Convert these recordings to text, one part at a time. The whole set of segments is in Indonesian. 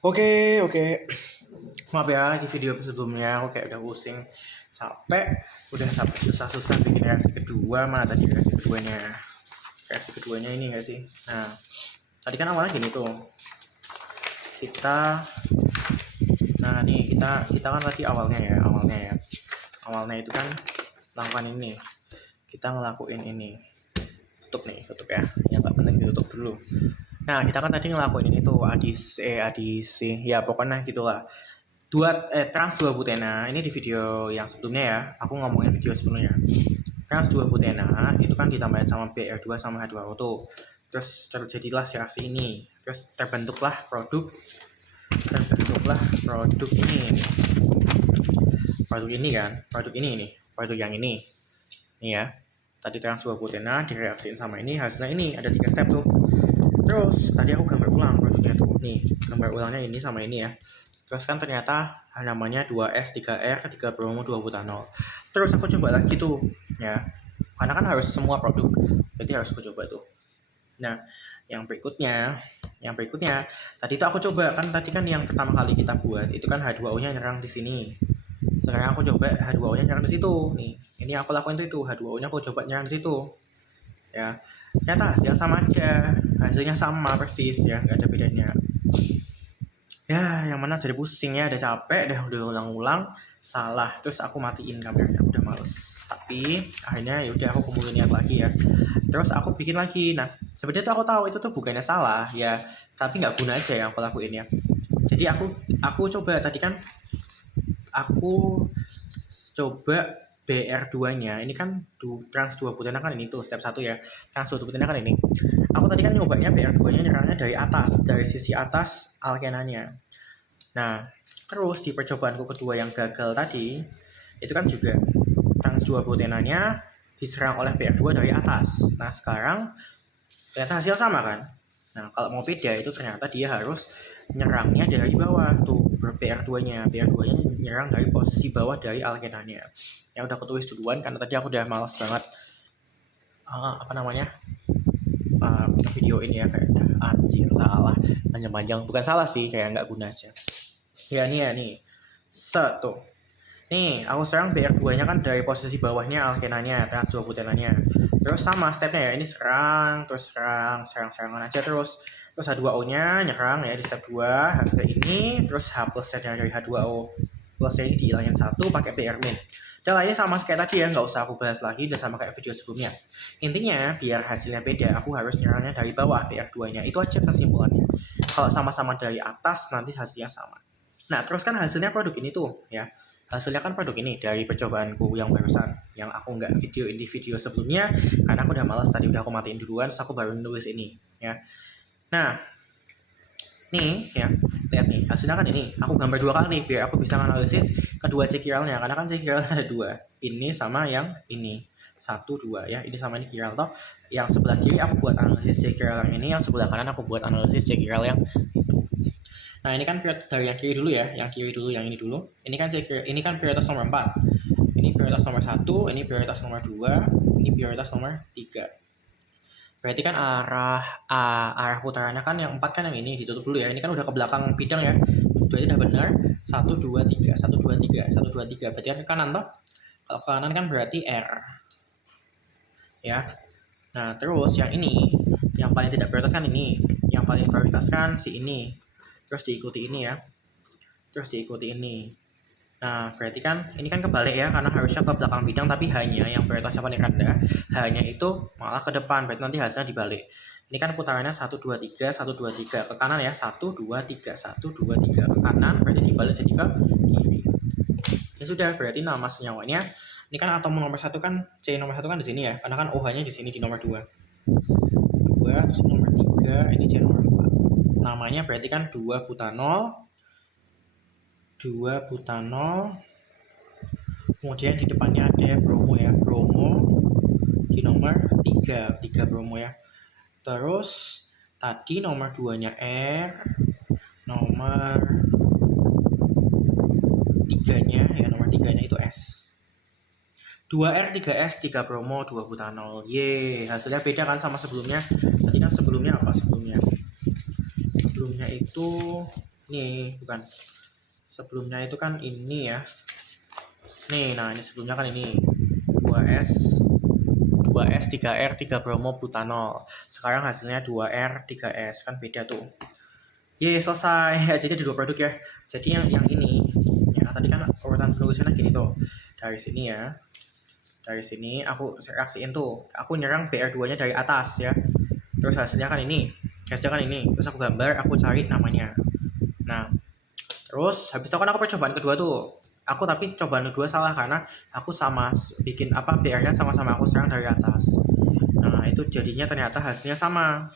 Oke. Maaf ya, di video sebelumnya aku kayak udah pusing, capek, udah sampai susah-susah bikin reaksi kedua. Mana tadi reaksi keduanya? Reaksi keduanya ini nggak sih? Nah, tadi kan awalnya gini tuh. Kita kan tadi awalnya itu kan melakukan ini. Kita ngelakuin ini. Tutup ya. Yang nggak penting ditutup dulu. Nah, kita kan tadi ngelakuin ini tuh ADC, ya pokoknya gitulah. Trans 2 butena, ini di video yang sebelumnya ya, aku ngomongin video sebelumnya. Trans 2 butena itu kan ditambahin sama BR2 sama H2O tuh. Terus terjadilah reaksi ini. Terus terbentuklah produk ini. Produk yang ini. Nih ya. Tadi trans 2 butena direaksiin sama ini, hasilnya ini ada 3 step tuh. Terus tadi aku gambar ulang produknya tuh. Nih, gambar ulangnya ini sama ini ya. Terus kan ternyata namanya 2S, 3R, 3 bromo, 2 butanol. Terus aku coba lagi tuh ya. Karena kan harus semua produk. Jadi harus aku coba tuh. Nah, yang berikutnya tadi itu aku coba kan tadi kan yang pertama kali kita buat itu kan H2O-nya nyerang di sini. Sekarang aku coba H2O-nya nyerang di situ. Nih, ini aku lakuin itu H2O-nya aku coba nyerang di situ. Ya. Ternyata hasilnya sama persis ya, nggak ada bedanya. Ya, yang mana jadi pusing ya, udah capek, udah ulang-ulang salah, terus aku matiin kameranya, udah males. Tapi akhirnya ya udah aku kumpulin niat lagi ya. Terus aku bikin lagi. Nah, sebenarnya tuh aku tahu itu tuh bukannya salah ya, tapi nggak guna aja yang aku lakuin ya. Jadi aku coba tadi kan aku coba BR2-nya. Ini kan trans 2 butena kan ini tuh step 1 ya. Trans 2 butena kan ini. Aku tadi kan nyobanya BR2-nya nyerangnya dari atas, dari sisi atas alkenanya. Nah, terus di percobaanku kedua yang gagal tadi, itu kan juga trans 2 butenanya diserang oleh BR2 dari atas. Nah, sekarang ternyata hasil sama kan? Nah, kalau mau beda itu ternyata dia harus nyerangnya dari bawah tuh BR2-nya. BR2-nya nyerang dari posisi bawah dari alkenanya. Yang udah aku tulis duluan karena tadi aku udah males banget video ini ya, kayak anjing salah panjang-panjang, bukan salah sih, kayak nggak guna aja ya. Nih tuh nih aku serang BR2 nya kan dari posisi bawahnya alkenanya, trans 2 butenanya. Terus sama stepnya ya, ini serang aja terus H2O nya nyerang ya di step 2 hasilnya ini, terus H plusnya dari H2O plusnya ini dihilangin 1 pakai BR min. Dan lainnya sama kayak tadi ya, nggak usah aku bahas lagi, udah sama kayak video sebelumnya. Intinya biar hasilnya beda, aku harus nyerangnya dari bawah BR2-nya. Itu aja kesimpulannya. Kalau sama-sama dari atas, nanti hasilnya sama. Nah, terus kan hasilnya produk ini tuh ya. Hasilnya kan produk ini dari percobaanku yang barusan, yang aku nggak videoin di video sebelumnya, karena aku udah malas, tadi udah aku matiin duluan, terus aku baru nulis ini ya. Nah, nih ya, lihat nih hasilnya kan ini. Aku gambar 2 kali nih biar aku bisa analisis kedua CQRL-nya, karena kan CQRL ada 2. Ini sama yang ini. 1, 2 ya. Ini sama ini QRL toh. Yang sebelah kiri aku buat analisis CQRL yang ini, yang sebelah kanan aku buat analisis CQRL yang itu. Nah, ini kan dari yang kiri dulu ya, yang ini dulu. Ini kan prioritas nomor 4. Ini prioritas nomor 1, ini prioritas nomor 2, ini prioritas nomor 3. Berarti kan arah putarannya kan yang 4 kan yang ini ditutup dulu ya. Ini kan udah ke belakang bidang ya. Berarti udah benar. 1 2 3, 1 2 3, 1 2 3. Berarti kan ke kanan toh? Kalau ke kanan kan berarti R. Ya. Nah, terus yang ini, yang paling tidak prioritas kan ini. Yang paling prioritas kan si ini. Terus diikuti ini ya. Terus diikuti ini. Nah, berarti kan ini kan kebalik ya, karena harusnya ke belakang bidang, tapi hanya yang prioritasnya paling rendah, hanya itu malah ke depan, berarti nanti hasilnya dibalik. Ini kan putarannya 1 2 3, 1 2 3 ke kanan ya, 1 2 3, 1 2 3 ke kanan, berarti dibalik jadi ke kiri. Ya sudah, berarti nama senyawanya ini kan atom nomor 1 kan, C nomor 1 kan di sini ya, karena kan OH-nya di sini di nomor 2. 2 terus nomor 3, ini C nomor 4. Namanya berarti kan 2 butanol, kemudian di depannya ada bromo ya, bromo di nomor 3 bromo ya. Terus tadi nomor 2 nya R, nomor 3 nya ya, nomor 3 nya itu S. 2R, 3S, 3 bromo, 2 butanol. Hasilnya beda kan sama sebelumnya. Tadi kan sebelumnya apa? Sebelumnya itu Ini bukan. Sebelumnya itu kan ini ya. Nih, nah ini sebelumnya kan ini 2S 3R 3 bromo butanol. Sekarang hasilnya 2R 3S, kan beda tuh. Ye, selesai. Ya, jadi ada 2 produk ya. Jadi yang ini, ya tadi kan urutan penulisannya gini tuh. Dari sini ya. Dari sini aku reaksiin tuh. Aku nyerang BR2-nya dari atas ya. Terus hasilnya kan ini. Hasilnya kan ini. Terus aku gambar, aku cari namanya. Nah, terus habis itu kan aku percobaan kedua tuh. Aku tapi cobaan kedua salah karena aku sama bikin apa BR-nya sama-sama aku serang dari atas. Nah, itu jadinya ternyata hasilnya sama.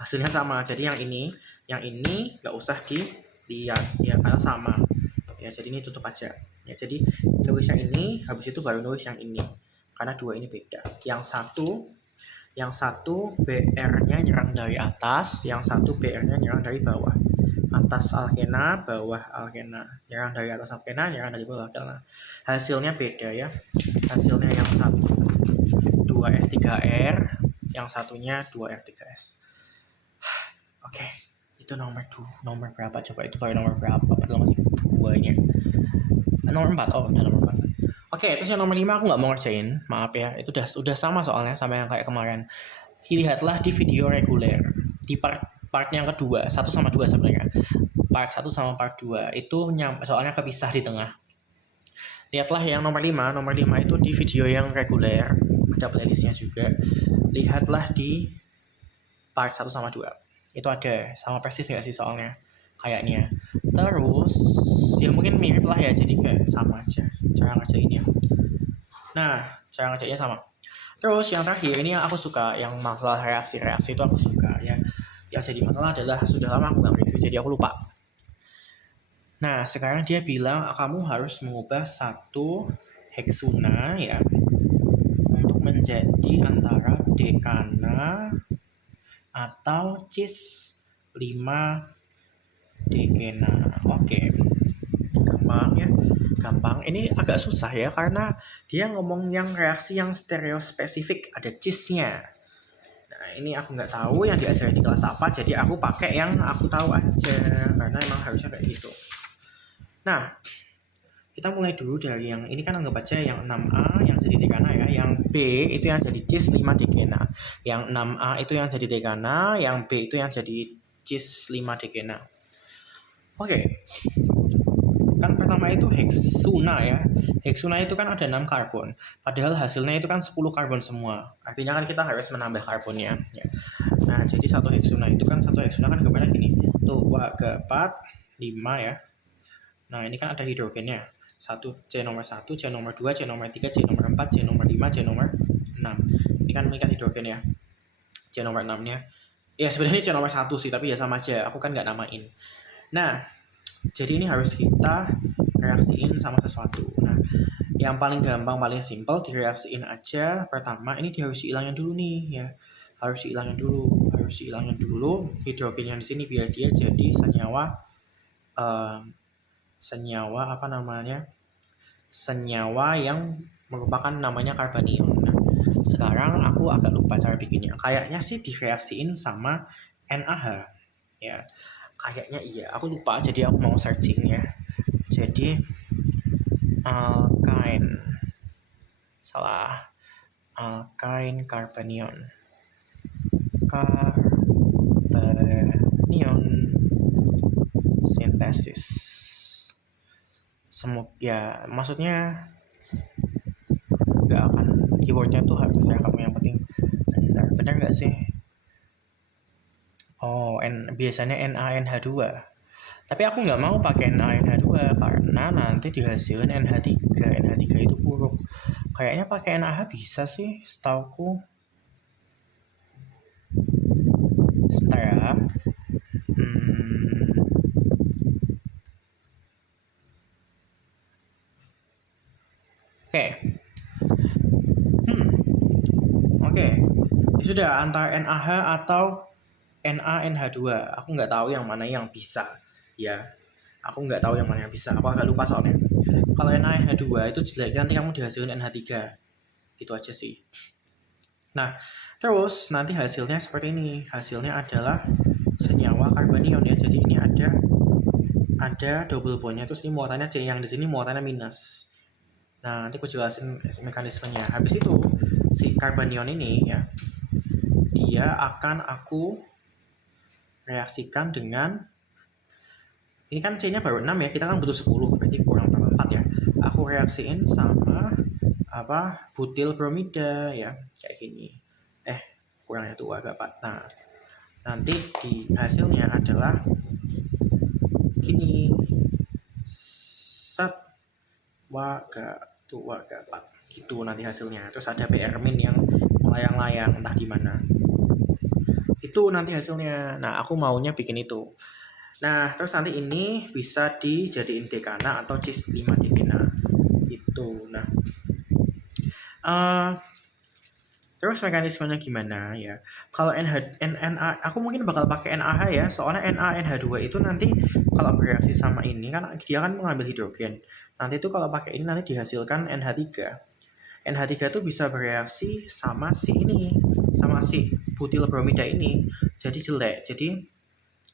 Hasilnya sama. Jadi yang ini nggak usah dilihat ya karena sama. Ya, jadi ini tutup aja. Ya, jadi nulis yang ini, habis itu baru nulis yang ini. Karena dua ini beda. Yang satu BR-nya nyerang dari atas, yang satu BR-nya nyerang dari bawah. Atas alkena, bawah alkena. Nyerang dari atas alkena, nyerang dari bawah alkena. Hasilnya beda ya. Hasilnya yang satu 2S3R, yang satunya 2R3S. Oke, itu nomor berapa? Coba itu baru nomor berapa? Padahal masih 2-nya. Nomor 4. Oh, udah nomor 4. Oke, terus yang nomor 5 aku nggak mau ngerjain. Maaf ya, itu udah sama soalnya sama yang kayak kemarin. Lihatlah di video reguler. Di part yang kedua, 1 sama 2 sebenarnya. Part 1 sama part 2 itu soalnya kepisah di tengah. Lihatlah yang nomor 5. Nomor 5 itu di video yang reguler. Ada playlistnya juga. Lihatlah di part 1 sama 2. Itu ada sama persis nggak sih soalnya kayaknya. Terus ya mungkin mirip lah ya, jadi kayak sama aja cara ngerjainnya. Nah, cara ngerjainnya sama. Terus yang terakhir ini yang aku suka, yang masalah reaksi itu aku suka ya. Yang jadi masalah adalah sudah lama aku nggak review, jadi aku lupa. Nah, sekarang dia bilang kamu harus mengubah satu heksuna ya untuk menjadi antara dekana atau cis 5 dekena. Oke. Gampang ya. Gampang. Ini agak susah ya karena dia ngomong yang reaksi yang stereospesifik, ada cisnya. Nah, ini aku nggak tahu yang diajarin di kelas apa, jadi aku pakai yang aku tahu aja karena emang harusnya kayak gitu. Nah, kita mulai dulu dari yang ini kan anggap aja yang 6A yang jadi dekana ya. Yang B itu yang jadi cis 5 dekena. Yang 6A itu yang jadi dekana, yang B itu yang jadi cis 5 dekena. Oke. Kan pertama itu heksuna ya. Heksuna itu kan ada 6 karbon. Padahal hasilnya itu kan 10 karbon semua. Artinya kan kita harus menambah karbonnya ya. Nah, jadi satu heksuna itu kan gambarnya gini. Tuh, ke 4, 5 ya. Nah, ini kan ada hidrogennya. C nomor 1, C nomor 2, C nomor 3, C nomor 4, C nomor 5, C nomor 6. Ini kan mengikat hidrogen ya. C nomor 6-nya. Ya, sebenarnya C nomor 1 sih, tapi ya sama aja. Aku kan nggak namain. Nah, jadi ini harus kita reaksiin sama sesuatu. Nah, yang paling gampang, paling simpel direaksiin aja. Pertama, ini harus dihilangin dulu nih ya. Harus dihilangin dulu hidrogen yang di sini biar dia jadi senyawa senyawa yang merupakan namanya karbanion. Nah, sekarang aku agak lupa cara bikinnya. Kayaknya sih direaksiin sama NaH ya. Kayaknya iya, aku lupa, jadi aku mau searching ya. Jadi alkain karbanion sintesis. Ya maksudnya nggak akan, keywordnya tuh harusnya kamu yang penting benar nggak sih? Oh, biasanya NaNH2. Tapi aku nggak mau pakai NaNH2 karena nanti dihasilin NH3. NH3 itu buruk. Kayaknya pakai NaH bisa sih, setauku. Sebentar ya. Oke. Oke. Sudah antara NaH atau NaNH2. Aku nggak tahu yang mana yang bisa. Ya. Aku nggak tahu yang mana yang bisa. Aku agak lupa soalnya. Kalau NaNH2 itu jeleknya nanti kamu dihasilin NH3. Gitu aja sih. Nah, terus nanti hasilnya seperti ini. Hasilnya adalah senyawa karbanion ya. Jadi ini ada ada double bondnya, terus ini muatannya C, yang di sini muatannya minus. Nah, nanti aku jelasin mekanismenya. Habis itu si karbanion ini ya, dia akan aku reaksikan dengan, ini kan C-nya baru 6 ya, kita kan butuh 10, berarti kurang tambah 4 ya. Aku reaksiin sama butil bromida ya, kayak gini. Kurangnya tuh agak 4. Nah, nanti di hasilnya adalah gini. Set waga 4 gitu nanti hasilnya. Terus ada PR min yang melayang-layang entah di mana. Itu nanti hasilnya. Nah, aku maunya bikin itu. Nah, terus nanti ini bisa dijadiin dekana atau cis 5 dekana gitu. Nah, terus mekanismenya gimana ya? Kalau NA, aku mungkin bakal pakai NaH ya, soalnya NaNH2 itu nanti kalau bereaksi sama ini kan dia kan mengambil hidrogen. Nanti itu kalau pakai ini nanti dihasilkan NH3. NH3 itu bisa bereaksi sama si ini, sama si butil bromida ini, jadi jelek. Jadi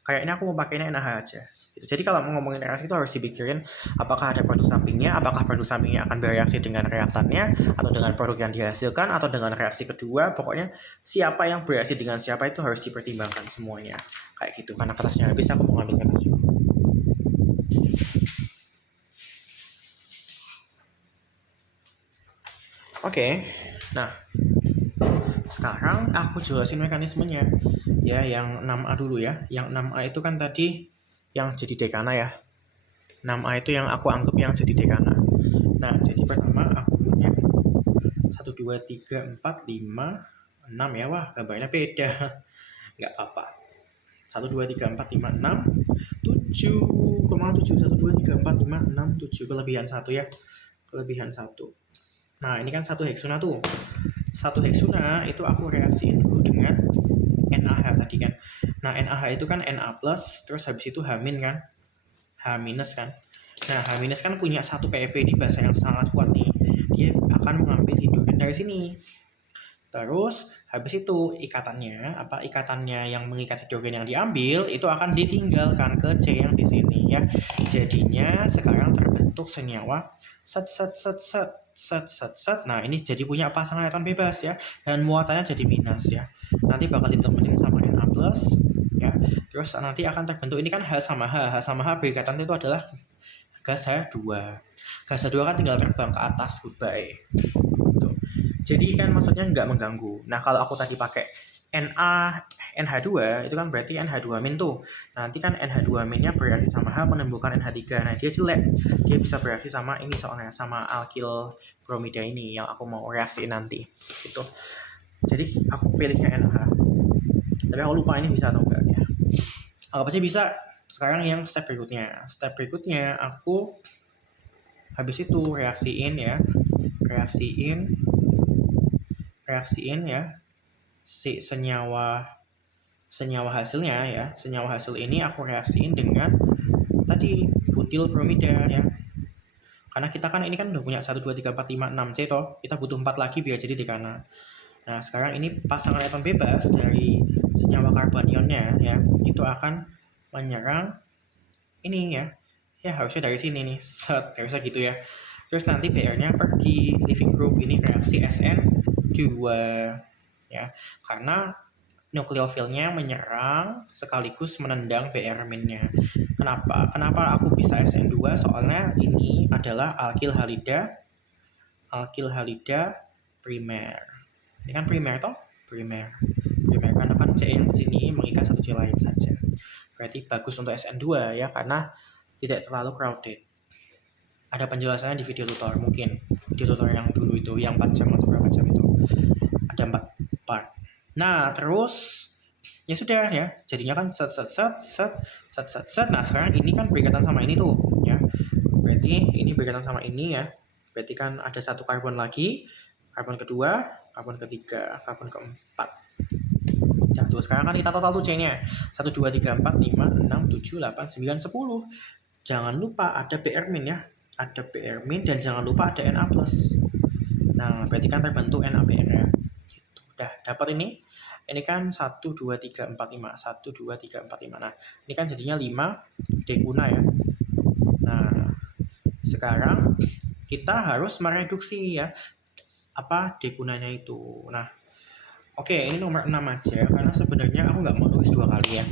kayaknya aku mau pakainya NaH aja. Jadi kalau mau ngomongin reaksi itu harus dipikirin apakah ada produk sampingnya, apakah produk sampingnya akan bereaksi dengan reaktannya, atau dengan produk yang dihasilkan, atau dengan reaksi kedua. Pokoknya siapa yang bereaksi dengan siapa itu harus dipertimbangkan semuanya. Kayak gitu, karena kertasnya habis, aku mau ngambil kertas dulu. Oke, nah sekarang aku jelasin mekanismenya. Ya, yang 6A dulu ya. Yang 6A itu kan tadi yang jadi dekana ya. 6A itu yang aku anggap yang jadi dekana. Nah, jadi pertama aku punya 1, 2, 3, 4, 5, 6 ya. Wah, gambarnya beda. Nggak apa-apa. 1, 2, 3, 4, 5, 6, 7,7. 1, 2, 3, 4, 5, 6, 7. Kelebihan 1 ya. Kelebihan 1. Nah, ini kan 1 heksona tuh. 1 heksona itu aku reaksiin dulu dengan NaH tadi kan. Nah, NaH itu kan Na+, terus habis itu H- kan. H- kan. Nah, H- kan punya satu PEP, ini bahasa yang sangat kuat nih. Dia akan mengambil hidrogen dari sini. Terus habis itu ikatannya yang mengikat hidrogen yang diambil itu akan ditinggalkan ke C yang di sini ya. Jadinya sekarang terbentuk senyawa set. Nah, ini jadi punya pasangan elektron bebas ya, dan muatannya jadi minus ya. Nanti bakal ditemenin sama Na+ ya. Terus nanti akan terbentuk, ini kan H sama H berikatan itu adalah gas H2. Gas H2 kan tinggal terbang ke atas, goodbye. Jadi kan maksudnya nggak mengganggu. Nah, kalau aku tadi pakai NH2 itu kan berarti NH2- tuh. Nanti kan NH2-nya bereaksi sama H menimbulkan NH3. Nah, dia jelek. Dia bisa bereaksi sama ini soalnya, sama alkil bromida ini yang aku mau reaksiin nanti. Gitu. Jadi aku pilihnya NH. Tapi aku lupa ini bisa atau enggak ya. Anggap aja bisa. Sekarang yang step berikutnya. Step berikutnya aku habis itu reaksiin ya. Reaksiin ya si senyawa hasilnya ya. Senyawa hasil ini aku reaksiin dengan tadi butil bromida ya. Karena kita kan ini kan udah punya 1, 2, 3, 4, 5, 6 C toh. Kita butuh 4 lagi biar jadi dekana. Nah, sekarang ini pasangan elektron bebas dari senyawa karbonionnya ya, itu akan menyerang ini ya. Ya, harusnya dari sini nih. Set, harusnya gitu ya. Terus nanti PR-nya pergi leaving group, ini reaksi SN2 ya. Karena nukleofilnya menyerang sekaligus menendang PR-nya. Kenapa aku bisa SN2? Soalnya ini adalah alkil halida primer. Ini kan primer toh? Primer karena kan C yang di sini mengikat satu C lain saja. Berarti bagus untuk SN2 ya, karena tidak terlalu crowded. Ada penjelasannya di video tutor, mungkin video tutor yang dulu itu, yang 4 jam atau berapa jam itu. Ada 4 part. Nah, terus ya sudah ya, jadinya kan set. Nah, sekarang ini kan berikatan sama ini tuh ya. Berarti ini berikatan sama ini ya. Berarti kan ada satu karbon lagi, karbon kedua, karbon ketiga, karbon keempat. Nah, tuh sekarang kan kita total tuh C-nya. 1, 2, 3, 4, 5, 6, 7, 8, 9, 10. Jangan lupa ada PR- ya. Ada PR- dan jangan lupa ada Na+. Nah, berarti kan terbentuk NaPr ya. Gitu. Udah dapat ini. Ini kan 1, 2, 3, 4, 5. 1, 2, 3, 4, 5. Nah, ini kan jadinya 5 dekuna ya. Nah, sekarang kita harus mereduksi ya dekunanya itu. Nah, oke, ini nomor 6 aja karena sebenarnya aku nggak mau nulis 2 kali ya.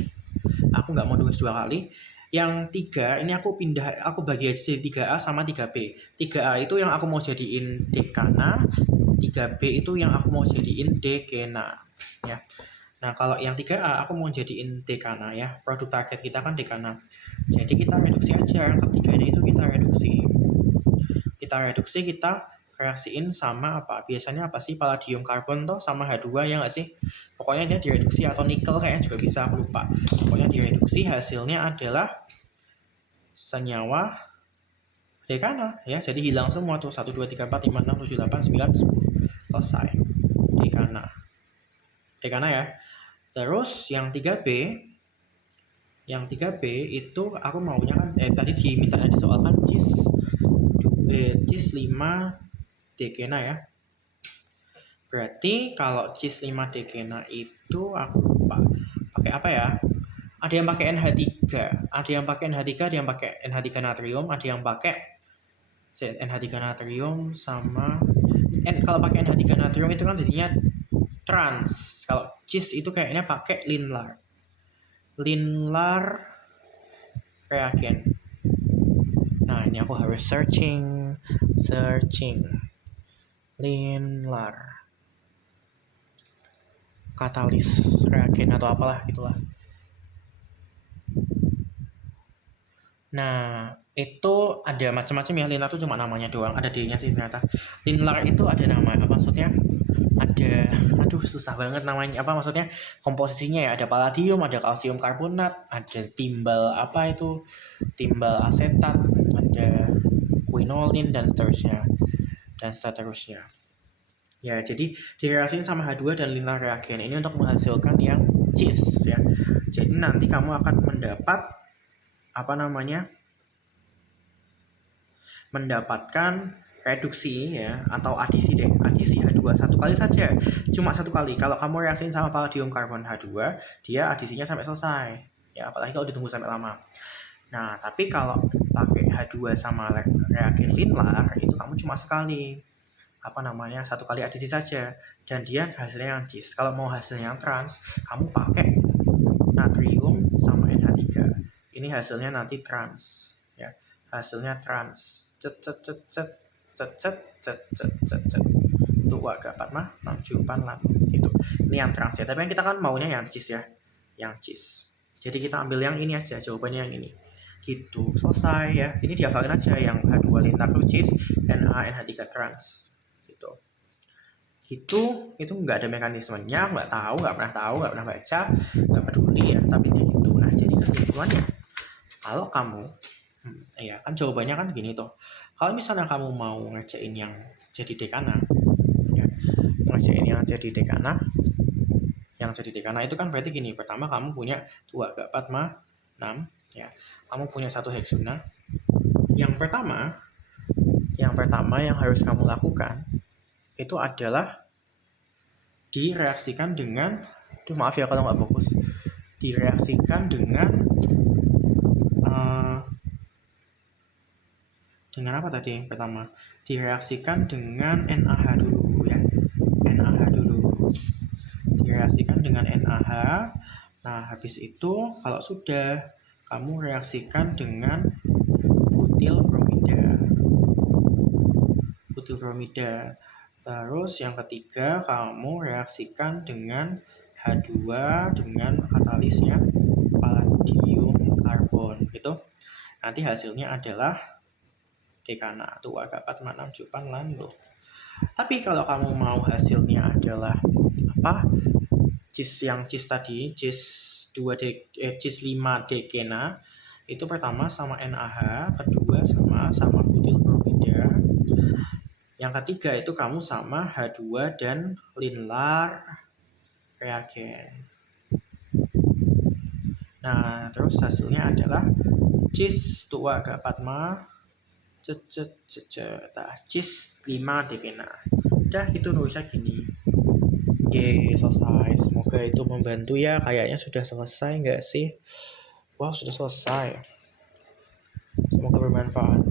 Aku nggak mau nulis 2 kali. Yang 3 ini aku bagi aja jadi 3A sama 3B. 3A itu yang aku mau jadiin dekana, 3B itu yang aku mau jadiin dekena ya. Nah, kalau yang 3A aku mau jadiin dekana ya. Produk target kita kan dekana. Jadi kita reduksi aja yang ketiganya itu kita reduksi, kita reaksiin sama apa? Biasanya apa sih? Palladium karbon toh sama H2 ya nggak sih? Pokoknya dia direduksi atau nikel kayaknya juga bisa, aku lupa. Pokoknya direduksi hasilnya adalah senyawa dekana ya. Jadi hilang semua tuh 1 2 3 4 5 6 7 8 9 10. Selesai. Dekana ya. Terus yang 3B itu aku maunya kan tadi dimintanya di soal kan cis 5 dekena ya. Berarti kalau cis 5 dekena itu aku lupa pakai apa ya? Ada yang pakai NH3, ada yang pakai NH3 natrium, ada yang pakai NH3 natrium sama kalau pakai NH3 natrium itu kan jadinya trans. Kalau cis itu kayaknya pakai Linlar reagen. Nah, ini aku harus searching Linlar katalis reagen atau apalah gitulah. Nah, itu ada macam-macam ya. Linlar itu cuma namanya doang, ada D-nya sih ternyata. Linlar itu ada nama apa maksudnya? Ada, susah banget namanya apa maksudnya, komposisinya ya. Ada palladium, ada kalsium karbonat, ada timbal asetat, ada quinolin dan seterusnya. Ya, jadi direaksiin sama H2 dan Linlar reagen ini untuk menghasilkan yang cis ya. Jadi nanti kamu akan mendapatkan reduksi ya, atau adisi H2 satu kali saja, cuma 1 kali. Kalau kamu reaksiin sama palladium karbon H2, dia adisinya sampai selesai ya, apalagi kalau ditunggu sampai lama. Nah, tapi kalau pakai H2 sama reagen Linlar itu kamu cuma sekali 1 kali adisi saja, dan dia hasilnya yang cis. Kalau mau hasilnya yang trans, kamu pakai natrium sama NH3. Ini hasilnya nanti trans ya. Hasilnya trans. Itu agak 4 mah 6 gitu. Ini yang trans ya. Tapi yang kita kan maunya yang cis ya. Yang cis. Jadi kita ambil yang ini aja, jawabannya yang ini. Gitu. Selesai ya. Ini dihafalin aja yang H2 Linlar cis, NH3 trans. Itu nggak ada mekanismenya, nggak pernah baca, nggak peduli ya, tapi gitu. Nah, jadi kesimpulannya, kalau kamu ya kan jawabannya kan gini tuh, kalau misalnya kamu mau ngerjain yang jadi dekana ya, yang jadi dekana itu kan berarti gini. Pertama kamu punya 2 ke 4 ma 6 ya, kamu punya 1 heksona. Yang pertama yang harus kamu lakukan itu adalah direaksikan dengan, maaf ya kalau nggak fokus, direaksikan dengan apa tadi yang pertama? Direaksikan dengan NaH dulu ya, direaksikan dengan NaH. Nah, habis itu kalau sudah, kamu reaksikan dengan butil bromida. Terus yang ketiga, kamu reaksikan dengan H2 dengan katalisnya palladium karbon gitu. Nanti hasilnya adalah dekana. Tuh agak 4 6 jupan lan loh. Tapi kalau kamu mau hasilnya adalah cis tadi, cis 5 dekena, itu pertama sama NaH, kedua sama butil bromida. Yang ketiga itu kamu sama H2 dan Linlar reagen. Nah, terus hasilnya adalah cis tua ke 4 ma cis 5 dekena. Udah gitu nulisnya gini. Selesai. Semoga itu membantu ya. Kayaknya sudah selesai nggak sih? Wow, sudah selesai. Semoga bermanfaat.